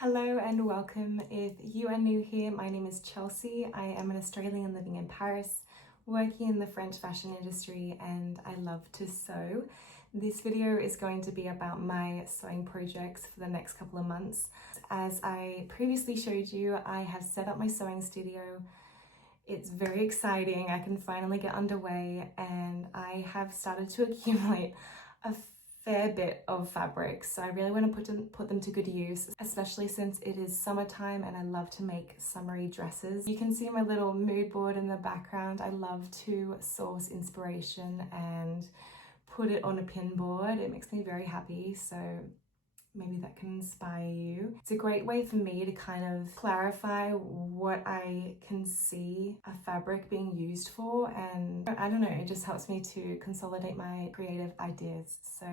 Hello and welcome. If you are new here, my name is Chelsea. I am an Australian living in Paris, working in the French fashion industry, and I love to sew. This video is going to be about my sewing projects for the next couple of months. As I previously showed you, I have set up my sewing studio. It's very exciting. I can finally get underway, and I have started to accumulate a fair bit of fabrics, so I really want to put them to good use, especially since it is summertime and I love to make summery dresses. You can see my little mood board in the background. I love to source inspiration and put it on a pin board. It makes me very happy, so maybe that can inspire you. It's a great way for me to kind of clarify what I can see a fabric being used for, and I don't know, it just helps me to consolidate my creative ideas. So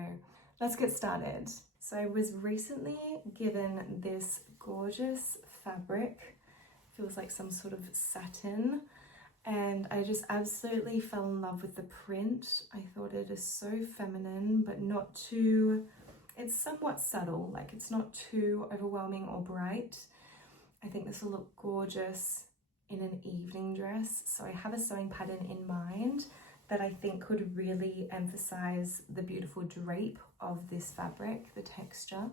let's get started. So I was recently given this gorgeous fabric, feels like some sort of satin, and I just absolutely fell in love with the print. I thought it is so feminine, but not too, it's somewhat subtle, like it's not too overwhelming or bright. I think this will look gorgeous in an evening dress. So I have a sewing pattern in mind that I think could really emphasize the beautiful drape of this fabric, the texture.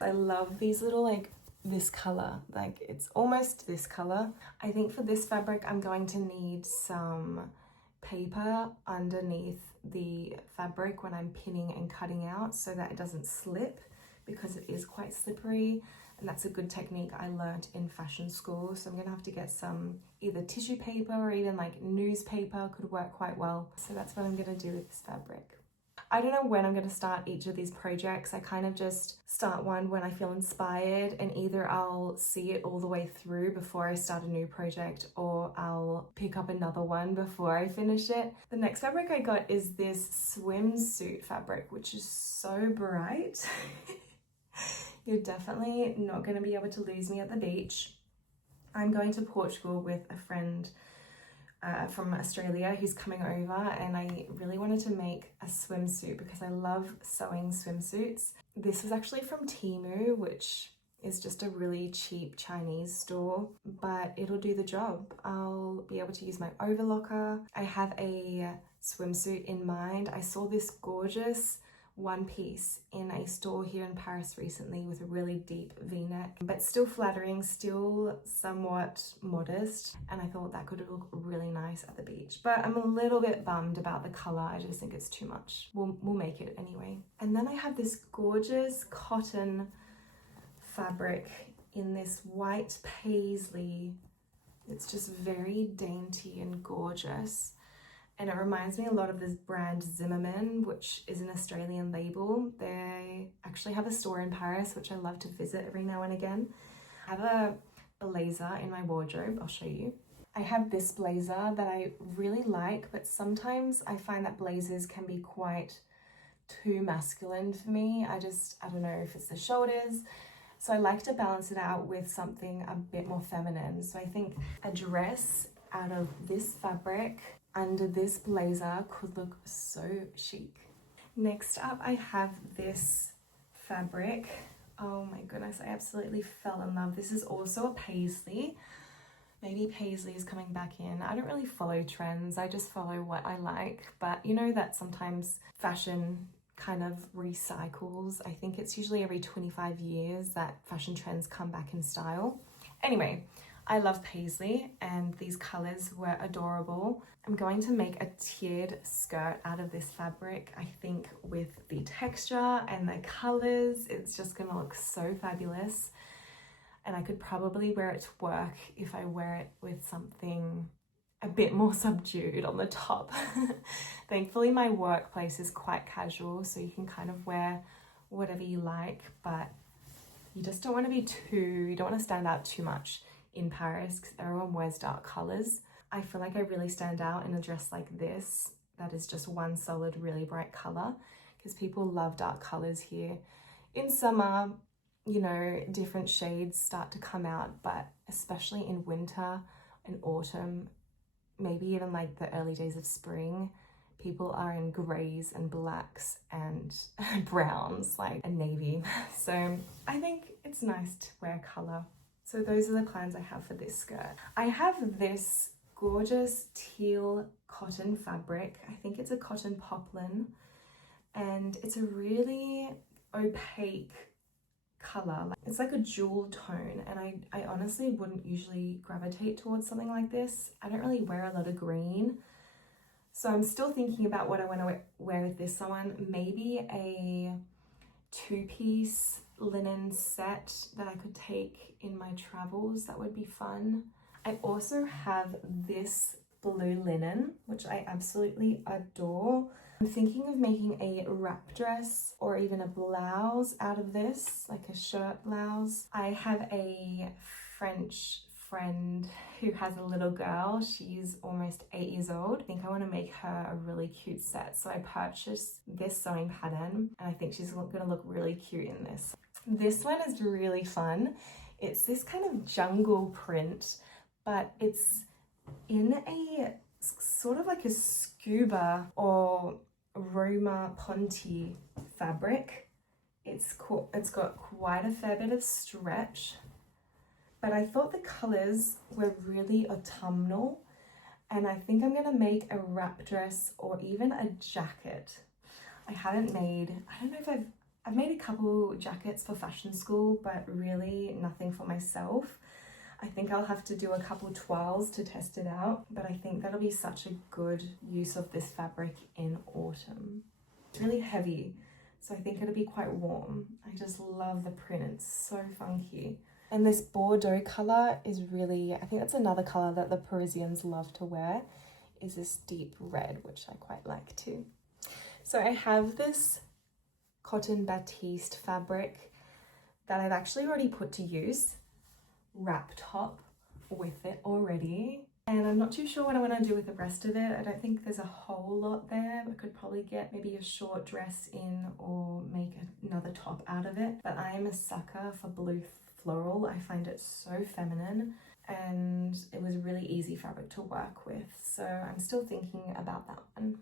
I love these little, this color, like it's almost this color. I think for this fabric, I'm going to need some paper underneath the fabric when I'm pinning and cutting out so that it doesn't slip, because it is quite slippery, and that's a good technique I learned in fashion school. So I'm gonna have to get some either tissue paper or even like newspaper could work quite well. So that's what I'm gonna do with this fabric. I don't know when I'm going to start each of these projects. I kind of just start one when I feel inspired, and either I'll see it all the way through before I start a new project, or I'll pick up another one before I finish it. The next fabric I got is this swimsuit fabric, which is so bright. You're definitely not going to be able to lose me at the beach. I'm going to Portugal with a friend from Australia who's coming over, and I really wanted to make a swimsuit because I love sewing swimsuits. This was actually from Temu, which is just a really cheap Chinese store, but it'll do the job. I'll be able to use my overlocker. I have a swimsuit in mind. I saw this gorgeous one piece in a store here in Paris recently with a really deep v-neck, but still flattering, still somewhat modest, and I thought that could look really nice at the beach. But I'm a little bit bummed about the color. I just think it's too much. We'll make it anyway. And then I have this gorgeous cotton fabric in this white paisley. It's just very dainty and gorgeous. And it reminds me a lot of this brand Zimmermann, which is an Australian label. They actually have a store in Paris, which I love to visit every now and again. I have a blazer in my wardrobe. I'll show you. I have this blazer that I really like, but sometimes I find that blazers can be quite too masculine for me. I don't know if it's the shoulders. So I like to balance it out with something a bit more feminine. So I think a dress out of this fabric under this blazer could look so chic. Next up, I have this fabric. Oh my goodness, I absolutely fell in love. This is also a paisley. Maybe paisley is coming back in. I don't really follow trends. I just follow what I like. But you know that sometimes fashion kind of recycles. I think it's usually every 25 years that fashion trends come back in style. Anyway, I love paisley, and these colors were adorable. I'm going to make a tiered skirt out of this fabric. I think with the texture and the colors, it's just gonna look so fabulous. And I could probably wear it to work if I wear it with something a bit more subdued on the top. Thankfully, my workplace is quite casual, so you can kind of wear whatever you like, but you just don't want to be you don't want to stand out too much in Paris because everyone wears dark colors. I feel like I really stand out in a dress like this that is just one solid really bright color, because people love dark colors here. In summer, you know, different shades start to come out, but especially in winter and autumn, maybe even like the early days of spring, people are in grays and blacks and browns, like a navy. So I think it's nice to wear colour. So those are the plans I have for this skirt. I have this gorgeous teal cotton fabric. I think it's a cotton poplin, and it's a really opaque color. It's like a jewel tone, and I honestly wouldn't usually gravitate towards something like this. I don't really wear a lot of green, so I'm still thinking about what I want to wear with this one. Maybe a two-piece linen set that I could take in my travels. That would be fun. I also have this blue linen, which I absolutely adore. I'm thinking of making a wrap dress or even a blouse out of this, like a shirt blouse. I have a French friend who has a little girl. She's almost 8 years old. I think I want to make her a really cute set. So I purchased this sewing pattern, and I think she's gonna look really cute in this. This one is really fun. It's this kind of jungle print, but it's in a sort of like a scuba or Roma Ponte fabric. It's got quite a fair bit of stretch, but I thought the colors were really autumnal, and I think I'm gonna make a wrap dress or even a jacket. I don't know if I've made a couple jackets for fashion school, but really nothing for myself. I think I'll have to do a couple toiles to test it out, but I think that'll be such a good use of this fabric in autumn. It's really heavy, so I think it'll be quite warm. I just love the print, it's so funky. And this Bordeaux color is really, I think that's another color that the Parisians love to wear, is this deep red, which I quite like too. So I have this cotton batiste fabric that I've actually already put to use, wrap top with it already, and I'm not too sure what I want to do with the rest of it. I don't think there's a whole lot there. I could probably get maybe a short dress in or make another top out of it, but I am a sucker for blue floral. I find it so feminine, and it was really easy fabric to work with, so I'm still thinking about that one.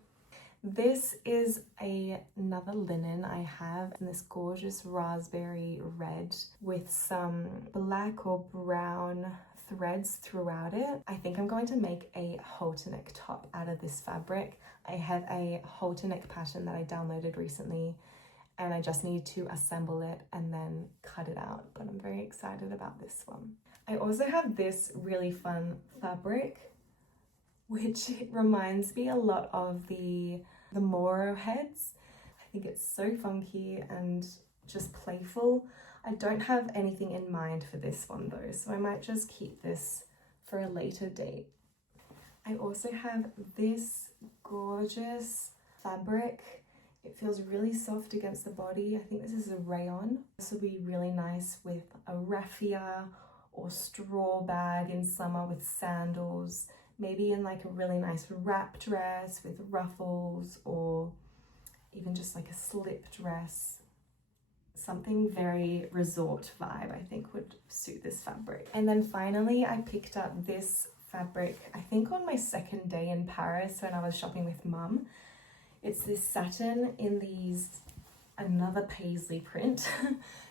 This is another linen I have in this gorgeous raspberry red with some black or brown threads throughout it. I think I'm going to make a halter neck top out of this fabric. I have a halter neck pattern that I downloaded recently, and I just need to assemble it and then cut it out, but I'm very excited about this one. I also have this really fun fabric, which reminds me a lot of the Moro heads. I think it's so funky and just playful. I don't have anything in mind for this one though, so I might just keep this for a later date. I also have this gorgeous fabric. It feels really soft against the body. I think this is a rayon. This will be really nice with a raffia or straw bag in summer with sandals, maybe in like a really nice wrap dress with ruffles, or even just like a slip dress. Something very resort vibe I think would suit this fabric. And then finally I picked up this fabric, I think on my second day in Paris when I was shopping with mum. It's this satin in another paisley print.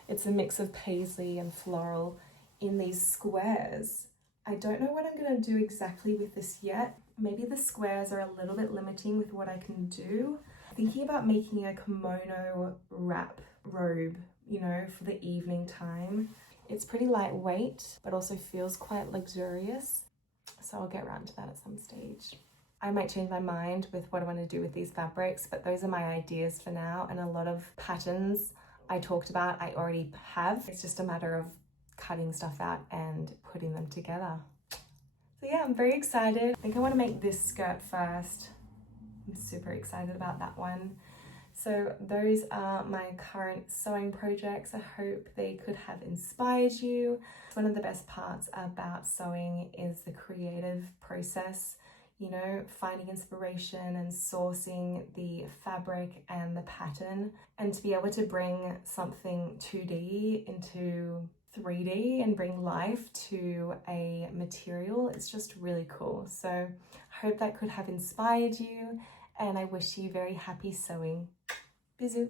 It's a mix of paisley and floral in these squares. I don't know what I'm going to do exactly with this yet. Maybe the squares are a little bit limiting with what I can do. Thinking about making a kimono wrap robe, you know, for the evening time. It's pretty lightweight, but also feels quite luxurious. So I'll get around to that at some stage. I might change my mind with what I want to do with these fabrics, but those are my ideas for now, and a lot of patterns I talked about I already have. It's just a matter of cutting stuff out and putting them together. So yeah, I'm very excited. I think I want to make this skirt first. I'm super excited about that one. So those are my current sewing projects. I hope they could have inspired you. One of the best parts about sewing is the creative process. You know, finding inspiration and sourcing the fabric and the pattern, and to be able to bring something 2D into 3D and bring life to a material, it's just really cool. So I hope that could have inspired you, and I wish you very happy sewing. Bisous.